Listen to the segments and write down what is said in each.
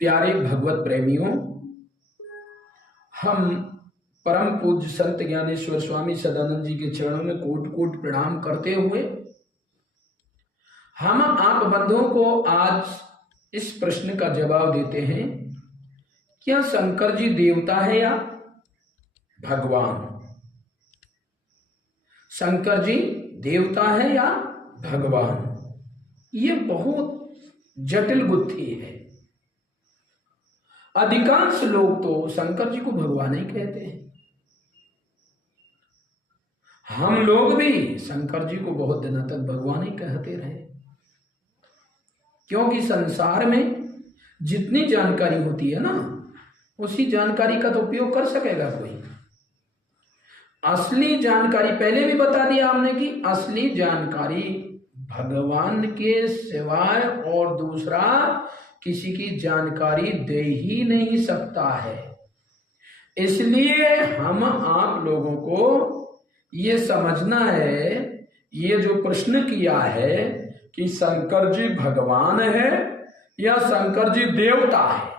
प्यारे भगवत प्रेमियों, हम परम पूज्य संत ज्ञानेश्वर स्वामी सदानंद जी के चरणों में कोट कोट प्रणाम करते हुए हम आप बंधुओं को आज इस प्रश्न का जवाब देते हैं, क्या शंकर जी देवता है या भगवान? शंकर जी देवता है या भगवान? ये बहुत जटिल गुत्थी है। अधिकांश लोग तो शंकर जी को भगवान ही कहते हैं। हम लोग भी शंकर जी को बहुत दिनों तक भगवान ही कहते रहे, क्योंकि संसार में जितनी जानकारी होती है ना, उसी जानकारी का तो उपयोग कर सकेगा कोई। असली जानकारी पहले भी बता दिया हमने कि असली जानकारी भगवान के सिवाय और दूसरा किसी की जानकारी दे ही नहीं सकता है। इसलिए हम आप लोगों को ये समझना है, ये जो प्रश्न किया है कि शंकर जी भगवान है या शंकर जी देवता है,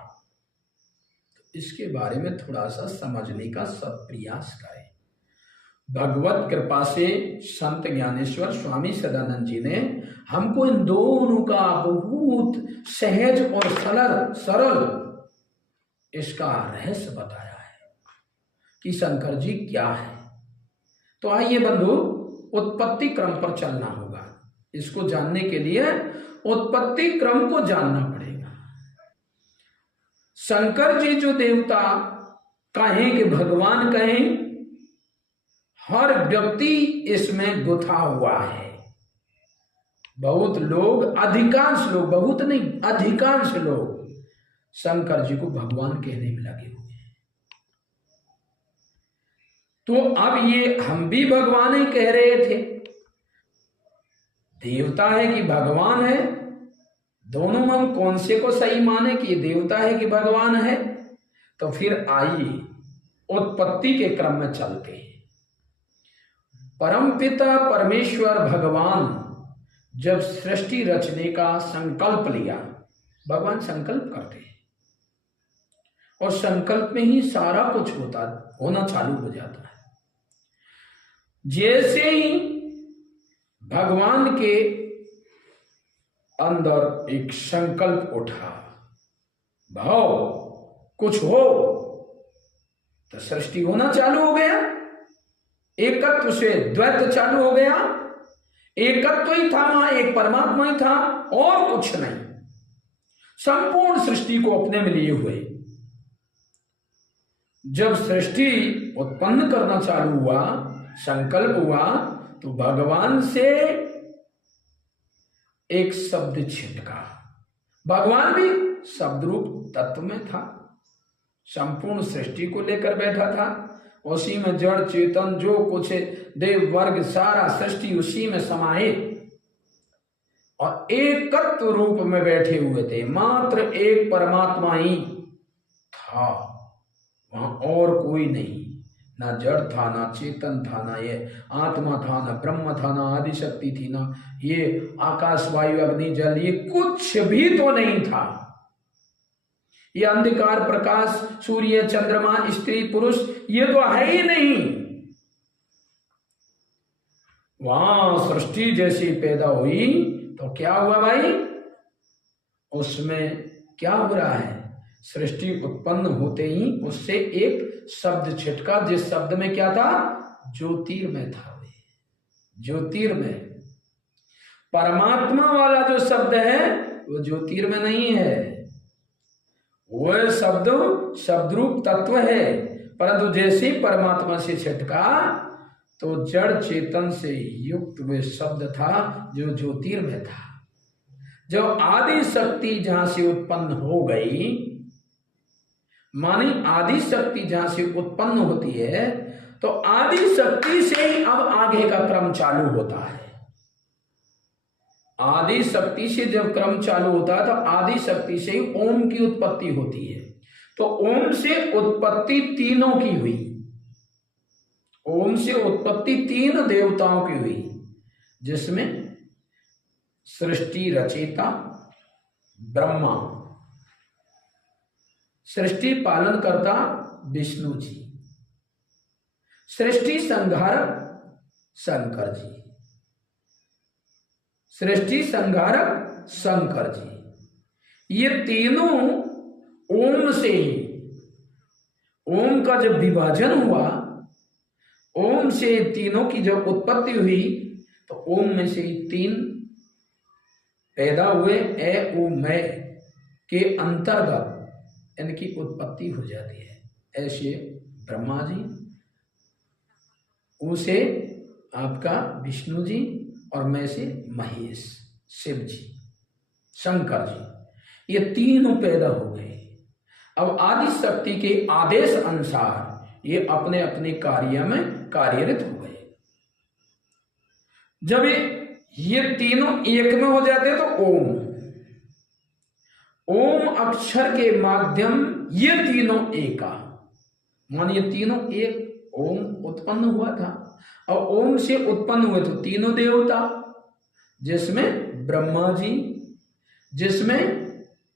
इसके बारे में थोड़ा सा समझने का सब प्रयास करें। भगवत कृपा से संत ज्ञानेश्वर स्वामी सदानंद जी ने हमको इन दोनों का बहुत सहज और सरल इसका रहस्य बताया है कि शंकर जी क्या है। तो आइए बंधु, उत्पत्ति क्रम पर चलना होगा। इसको जानने के लिए उत्पत्ति क्रम को जानना पड़ेगा। शंकर जी जो देवता कहें कि भगवान कहें, हर व्यक्ति इसमें गुथा हुआ है। बहुत लोग, अधिकांश लोग, बहुत नहीं अधिकांश लोग शंकर जी को भगवान कहने में लगे हुए हैं। तो अब ये हम भी भगवान ही कह रहे थे, देवता है कि भगवान है, दोनों हम कौन से को सही माने कि देवता है कि भगवान है? तो फिर आइए उत्पत्ति के क्रम में चलते हैं। परमपिता परमेश्वर भगवान जब सृष्टि रचने का संकल्प लिया, भगवान संकल्प करते हैं और संकल्प में ही सारा कुछ होना चालू हो जाता है। जैसे ही भगवान के अंदर एक संकल्प उठा, भाव कुछ हो, तो सृष्टि होना चालू हो गया। एकत्व से द्वैत चालू हो गया। एकत्व ही था, वहां एक परमात्मा ही था और कुछ नहीं। संपूर्ण सृष्टि को अपने में लिए हुए जब सृष्टि उत्पन्न करना चालू हुआ, संकल्प हुआ, तो भगवान से एक शब्द छिटका। भगवान भी शब्द रूप तत्व में था, संपूर्ण सृष्टि को लेकर बैठा था। उसी में जड़ चेतन जो कुछ देव वर्ग सारा सृष्टि उसी में समाहित और एकत्व रूप में बैठे हुए थे। मात्र एक परमात्मा ही था, वहां और कोई नहीं। ना जड़ था, ना चेतन था, ना ये आत्मा था, ना ब्रह्म था, ना आदि शक्ति थी, ना ये आकाश वायु अग्नि जल, ये कुछ भी तो नहीं था। ये अंधकार प्रकाश, सूर्य चंद्रमा स्त्री पुरुष, ये तो है ही नहीं। वहां सृष्टि जैसी पैदा हुई तो क्या हुआ भाई? उसमें क्या हो रहा है? सृष्टि उत्पन्न होते ही उससे एक शब्द छिटका, जिस शब्द में क्या था? ज्योतिर्मय था। वे ज्योतिर्मय, परमात्मा वाला जो शब्द है वो ज्योतिर्मय नहीं है। वह शब्द रूप तत्व है, परंतु जैसे परमात्मा से छिटका तो जड़ चेतन से युक्त वह शब्द था जो ज्योतिर्मय था। जब आदि शक्ति जहां से उत्पन्न हो गई, मानी आदि शक्ति जहां से उत्पन्न होती है, तो आदि शक्ति से ही अब आगे का क्रम चालू होता है। आदि शक्ति से जब क्रम चालू होता है तो आदि शक्ति से ही ओम की उत्पत्ति होती है। तो ओम से उत्पत्ति तीनों की हुई। ओम से उत्पत्ति तीन देवताओं की हुई, जिसमें सृष्टि रचयिता ब्रह्मा, सृष्टि पालन करता विष्णु जी, सृष्टि संहारक शंकर जी, सृष्टि संहारक शंकर जी। ये तीनों ओम से ही, ओम का जब विभाजन हुआ, ओम से तीनों की जब उत्पत्ति हुई, तो ओम में से तीन पैदा हुए। ए ओ मैं के अंतर्गत इनकी उत्पत्ति हो जाती है। ऐसे ब्रह्मा जी, उसे आपका विष्णु जी, और मैं से महेश शिव जी, शंकर जी, ये तीनों पैदा हो गए। अब आदि शक्ति के आदेश अनुसार ये अपने अपने कार्य में कार्यरत हो गए। जब ये तीनों एक में हो जाते तो ओम अक्षर के माध्यम ये तीनों एका, मानिए तीनों एक, ओम उत्पन्न हुआ था और ओम से उत्पन्न हुए तो तीनों देवता, जिसमें ब्रह्मा जी, जिसमें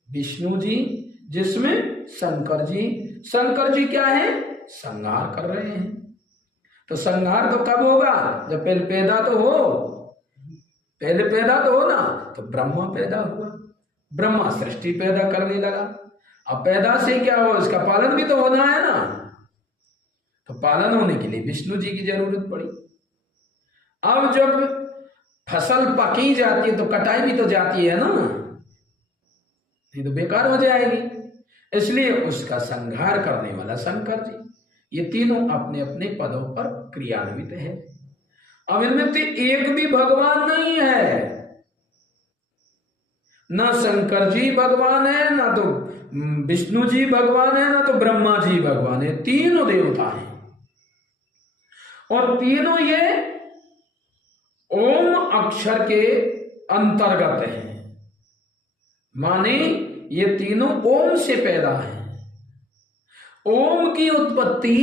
विष्णु जी, जिसमें शंकर जी। शंकर जी क्या है? संहार कर रहे हैं। तो संहार तो कब होगा? जब पहले पैदा तो हो, पहले पैदा तो हो ना। तो ब्रह्मा पैदा हुआ, ब्रह्मा सृष्टि पैदा करने लगा। अब पैदा से क्या हो, इसका पालन भी तो होना है ना। तो पालन होने के लिए विष्णु जी की जरूरत पड़ी। अब जब फसल पकी जाती है तो कटाई भी तो जाती है ना, नहीं तो बेकार हो जाएगी। इसलिए उसका संहार करने वाला शंकर जी। ये तीनों अपने अपने पदों पर क्रियान्वित है। अब इनमें तो एक भी भगवान नहीं है, ना शंकर जी भगवान है, ना तो विष्णु जी भगवान है, ना तो ब्रह्मा जी भगवान है। तीनों देवता हैं और तीनों ये ओम अक्षर के अंतर्गत हैं। माने ये तीनों ओम से पैदा हैं। ओम की उत्पत्ति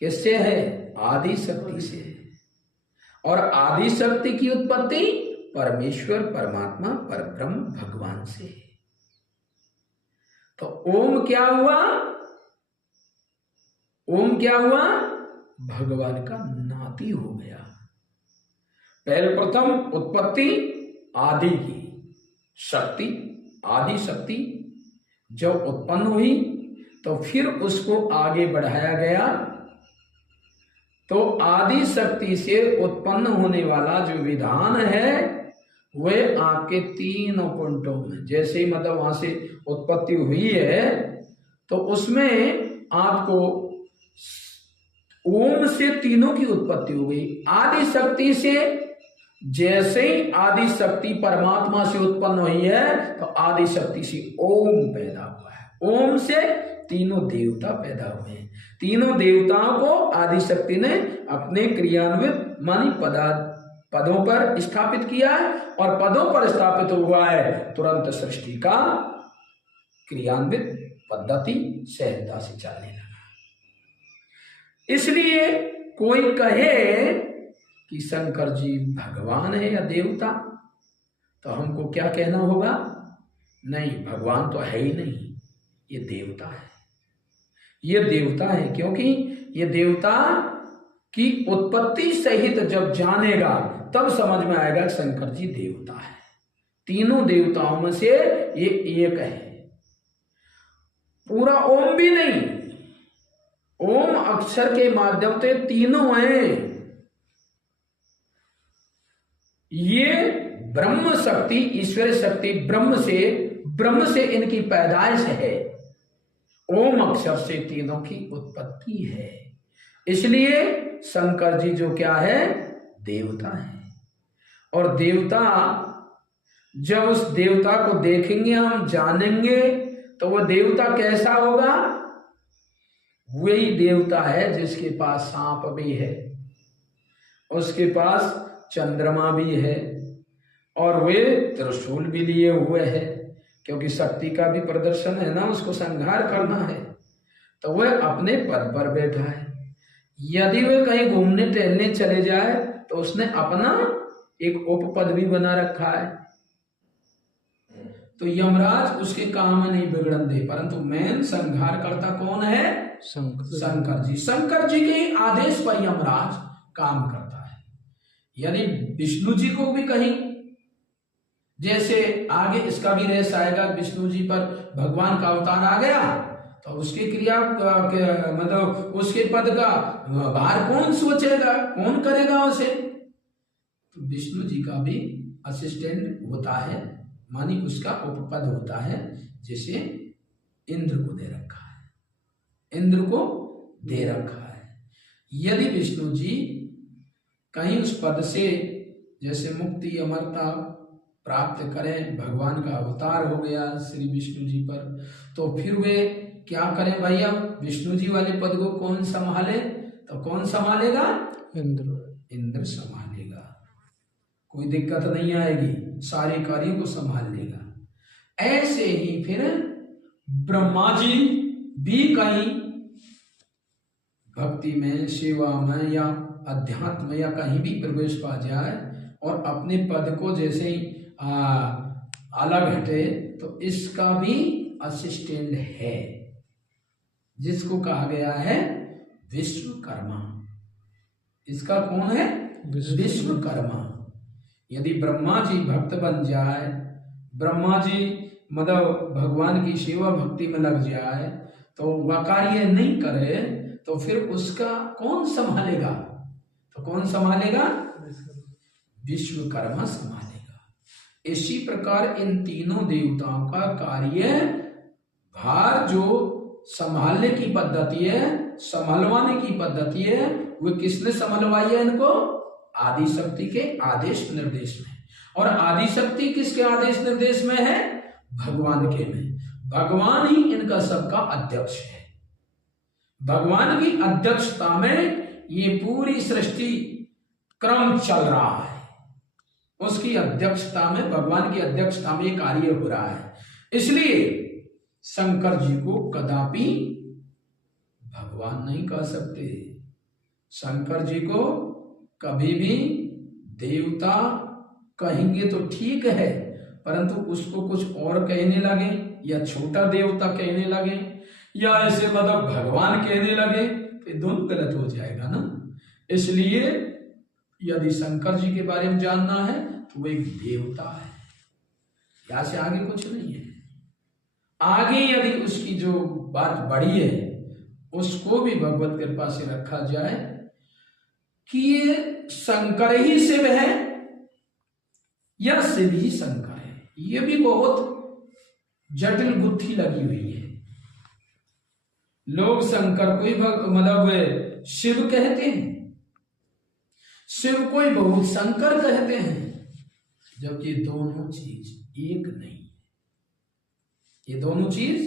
किससे है? आदि शक्ति से है। और आदि शक्ति की उत्पत्ति परमेश्वर परमात्मा परब्रह्म भगवान से है। तो ओम क्या हुआ? ओम क्या हुआ? भगवान का नाती हो गया। पहले प्रथम उत्पत्ति आदि की शक्ति, आदि शक्ति जब उत्पन्न हुई तो फिर उसको आगे बढ़ाया गया। तो आदि शक्ति से उत्पन्न होने वाला जो विधान है वह आपके तीनों पुंटों में, जैसे ही मतलब वहां से उत्पत्ति हुई है तो उसमें आपको ओम से तीनों की उत्पत्ति हो गई। आदि शक्ति से, जैसे ही आदि शक्ति परमात्मा से उत्पन्न हुई है तो आदि शक्ति से ओम पैदा हुआ है। ओम से तीनों देवता पैदा हुए हैं। तीनों देवताओं को आदि शक्ति ने अपने क्रियान्वित मानी पदों पर स्थापित किया है और पदों पर स्थापित हुआ है, तुरंत सृष्टि का क्रियान्वित पद्धति सहजता से चलने लगा। इसलिए कोई कहे कि शंकर जी भगवान है या देवता, तो हमको क्या कहना होगा? नहीं, भगवान तो है ही नहीं, ये देवता है। ये देवता है क्योंकि ये देवता की उत्पत्ति सहित जब जानेगा तब समझ में आएगा कि शंकर जी देवता है। तीनों देवताओं में से ये एक है, पूरा ओम भी नहीं। ओम अक्षर के माध्यम से तीनों हैं। ये ब्रह्म शक्ति, ईश्वर शक्ति ब्रह्म से इनकी पैदाइश है। ओम अक्षर से तीनों की उत्पत्ति है। इसलिए शंकर जी जो क्या है? देवता है। और देवता, जब उस देवता को देखेंगे, हम जानेंगे, तो वह देवता कैसा होगा? वही देवता है जिसके पास सांप भी है, उसके पास चंद्रमा भी है और वे त्रिशूल भी लिए हुए है, क्योंकि शक्ति का भी प्रदर्शन है ना, उसको संहार करना है। तो वह अपने पद पर बैठा है। यदि वह कहीं घूमने टहलने चले जाए तो उसने अपना एक उपपद भी बना रखा है। तो यमराज उसके काम नहीं बिगड़न दे, परंतु मेन संहार करता कौन है? शंकर जी। शंकर जी के आदेश पर यमराज काम करता है। यानी विष्णु जी को भी कहीं, जैसे आगे इसका भी रहस्य आएगा, विष्णु जी पर भगवान का अवतार आ गया तो उसकी क्रिया मतलब उसके पद का भार कौन सोचेगा, कौन करेगा उसे? तो विष्णु जी का भी असिस्टेंट होता है, मानी उसका उपपद होता है, जिसे इंद्र को दे रखा है, इंद्र को दे रखा है। यदि विष्णु जी कहीं उस पद से जैसे मुक्ति अमरता प्राप्त करें, भगवान का अवतार हो गया श्री विष्णु जी पर, तो फिर वे क्या करें भैया? विष्णु जी वाले पद को कौन संभाले? तो कौन संभालेगा? इंद्र संभालेगा। कोई दिक्कत नहीं आएगी, सारे कार्यों को संभाल लेगा। ऐसे ही फिर ब्रह्मा जी भी कहीं भक्ति में, सेवा में या अध्यात्म में या कहीं भी प्रवेश पा जाए और अपने पद को जैसे ही अलग हटे, तो इसका भी असिस्टेंट है, जिसको कहा गया है विश्वकर्मा। इसका कौन है? विश्वकर्मा। यदि ब्रह्मा जी भक्त बन जाए, ब्रह्मा जी मतलब भगवान की सेवा भक्ति में लग जाए, तो वह कार्य नहीं करे, तो फिर उसका कौन संभालेगा? तो कौन संभालेगा? विश्वकर्मा संभालेगा। इसी प्रकार इन तीनों देवताओं का कार्य भार जो संभालने की पद्धति है, संभलवाने की पद्धति है, वो किसने संभलवाई है इनको? आदि शक्ति के आदेश निर्देश में। और आदि शक्ति किसके आदेश निर्देश में है? भगवान के में। भगवान ही इनका सबका अध्यक्ष है। भगवान की अध्यक्षता में ये पूरी सृष्टि क्रम चल रहा है। उसकी अध्यक्षता में, भगवान की अध्यक्षता में ये कार्य हो रहा है। इसलिए शंकर जी को कदापि भगवान नहीं कह सकते। शंकर जी को कभी भी देवता कहेंगे तो ठीक है, परंतु उसको कुछ और कहने लगे या छोटा देवता कहने लगे या ऐसे मतलब भगवान कहने लगे तो दोनों गलत हो जाएगा ना। इसलिए यदि शंकर जी के बारे में जानना है तो वो एक देवता है, यहाँ से आगे कुछ नहीं है। आगे यदि उसकी जो बात बड़ी है उसको भी भगवत कृपा से रखा जाए कि ये शंकर ही शिव है या शिव ही शंकर है, ये भी बहुत जटिल बुद्धि लगी हुई है। लोग शंकर को ही मतलब शिव कहते हैं, शिव को ही बहुत शंकर कहते हैं, जबकि दोनों चीज एक नहीं है। ये दोनों चीज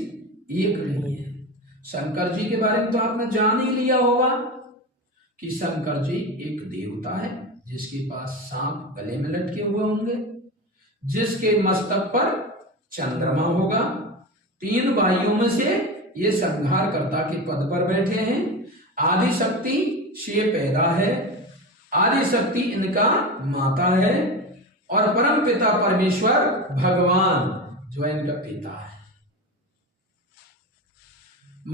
एक नहीं है। शंकर जी के बारे में तो आपने जान ही लिया होगा कि शंकर जी एक देवता है जिसके पास सांप गले में लटके हुए होंगे, जिसके मस्तक पर चंद्रमा होगा। 3 भाइयों में से ये संहारकर्ता के पद पर बैठे हैं। आदि शक्ति से पैदा है, आदि शक्ति इनका माता है और परम पिता परमेश्वर भगवान जो है इनका पिता है।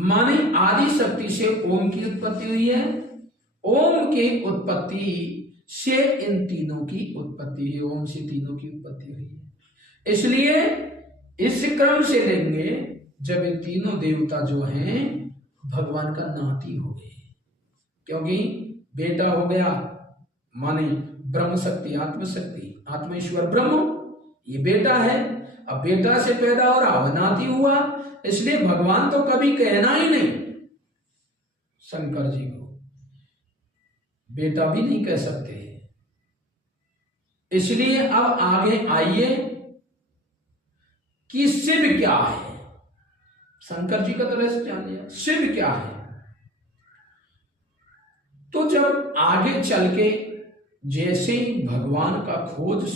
माने आदि शक्ति से ओम की उत्पत्ति हुई है, ओम की उत्पत्ति से इन तीनों की उत्पत्ति है, ओम से तीनों की उत्पत्ति हुई है। इसलिए इस क्रम से लेंगे जब ये तीनों देवता जो हैं भगवान का नाती हो गए, क्योंकि बेटा हो गया माने ब्रह्म शक्ति, आत्मशक्ति, आत्मेश्वर ब्रह्म, ये बेटा है। अब बेटा से पैदा हो रहा नाती हुआ, इसलिए भगवान तो कभी कहना ही नहीं शंकर जी को, बेटा भी नहीं कह सकते। इसलिए अब आगे आइए कि शिव क्या है। शंकर जी का तो रहस्य जान लिया, शिव क्या है। तो जब आगे चल के जैसे ही भगवान का खोज